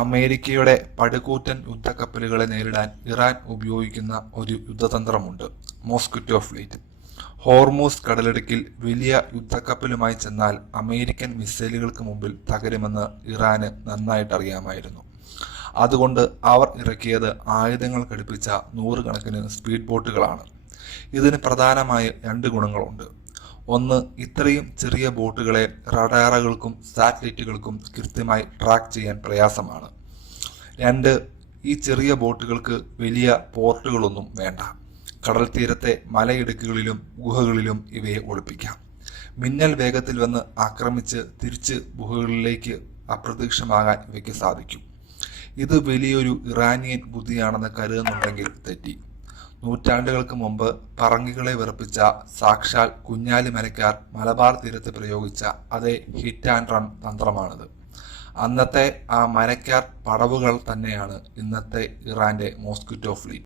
അമേരിക്കയുടെ പടുകൂറ്റൻ യുദ്ധക്കപ്പലുകളെ നേരിടാൻ ഇറാൻ ഉപയോഗിക്കുന്ന ഒരു യുദ്ധതന്ത്രമുണ്ട്, മോസ്കിറ്റോ ഫ്ലീറ്റ്. ഹോർമൂസ് കടലിടുക്കിൽ വലിയ യുദ്ധക്കപ്പലുമായി ചെന്നാൽ അമേരിക്കൻ മിസൈലുകൾക്ക് മുമ്പിൽ തകരുമെന്ന് ഇറാന് നന്നായിട്ടറിയാമായിരുന്നു. അതുകൊണ്ട് അവർ ഇറക്കിയത് ആയുധങ്ങൾ ഘടിപ്പിച്ച നൂറുകണക്കിന് സ്പീഡ് ബോട്ടുകളാണ്. ഇതിന് പ്രധാനമായ രണ്ട് ഗുണങ്ങളുണ്ട്. ഒന്ന്, ഇത്രയും ചെറിയ ബോട്ടുകളെ റഡാറുകൾക്കും സാറ്റലൈറ്റുകൾക്കും കൃത്യമായി ട്രാക്ക് ചെയ്യാൻ പ്രയാസമാണ്. രണ്ട്, ഈ ചെറിയ ബോട്ടുകൾക്ക് വലിയ പോർട്ടുകളൊന്നും വേണ്ട. കടൽ തീരത്തെ മലയിടുക്കുകളിലും ഗുഹകളിലും ഇവയെ ഒളിപ്പിക്കാം. മിന്നൽ വേഗത്തിൽ വന്ന് ആക്രമിച്ച് തിരിച്ച് ഗുഹകളിലേക്ക് അപ്രത്യക്ഷമാകാൻ ഇവയ്ക്ക് സാധിക്കും. ഇത് വലിയൊരു ഇറാനിയൻ ബുദ്ധിയാണെന്ന് കരുതുന്നുണ്ടെങ്കിൽ തെറ്റി. നൂറ്റാണ്ടുകൾക്ക് മുമ്പ് പറങ്കികളെ വിറപ്പിച്ച സാക്ഷാൽ കുഞ്ഞാലി മരക്കാർ മലബാർ തീരത്ത് പ്രയോഗിച്ച അതേ ഹിറ്റ് ആൻഡ് റൺ തന്ത്രമാണിത്. അന്നത്തെ ആ മരക്കാർ പടവുകൾ തന്നെയാണ് ഇന്നത്തെ ഇറാന്റെ മോസ്കിറ്റോ ഫ്ലീറ്റ്.